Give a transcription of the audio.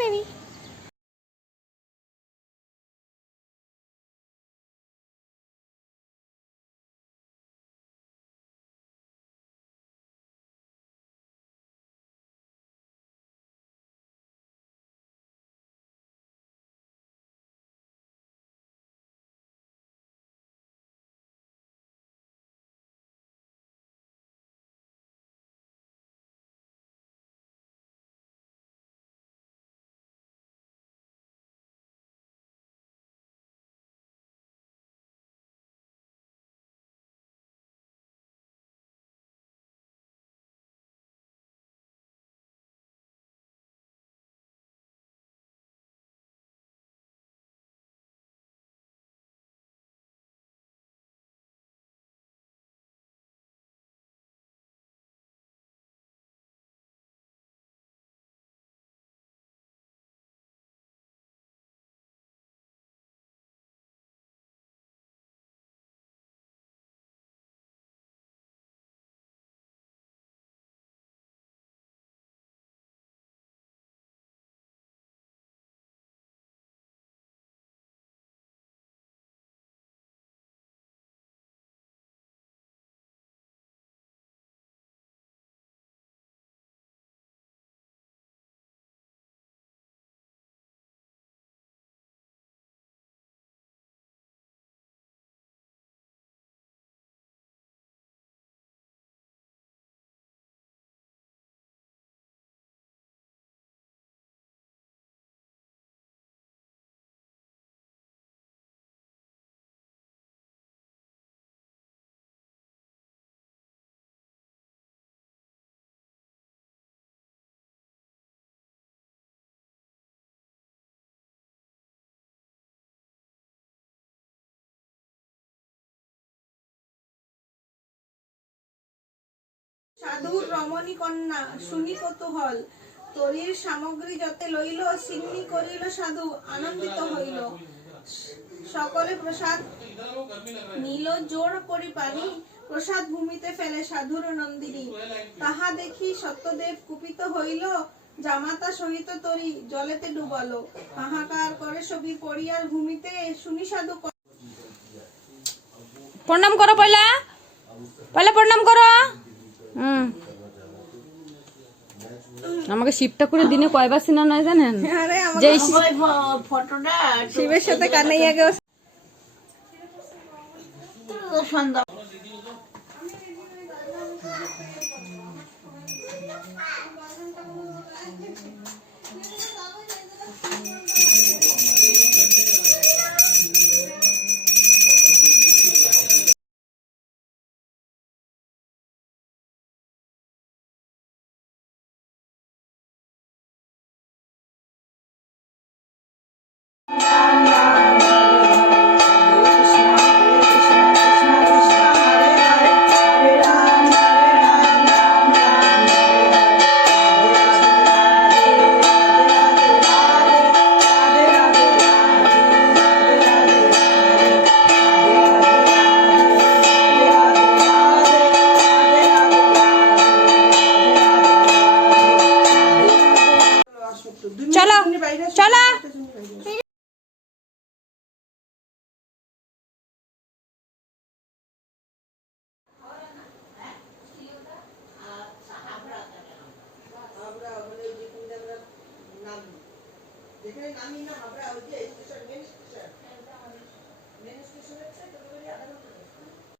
বেবি। সাধুর রমণী কন্যা শুনি কৌতূহল, তরীর সামগ্রী যতে লইল, সিন্নি করিল সাধু আনন্দিত হইল। সকলে প্রসাদ নীল জোর পরিপানি, প্রসাদ ভূমিতে ফেলে সাধুর নন্দিনী। তাহা দেখি সত্যদেব কুপিত হইল, জামাতা সহিত তরী জলেতে ডুবালো। হাহাকার করে ছবি পড়িয়ার ভূমিতে, শুনি সাধু। প্রণাম করো, পয়লা পয়লা প্রণাম করো। আমাকে শিবটা করে দিনে কয়বার সিনা নয় জানেন? যে ফটোটা শিবের সাথে কানাইয়া গেছে সন্ধ্যা। চলো চলো। যেখানে নামি না হাবড়া ওই যে স্টেশন মেন স্টেশন।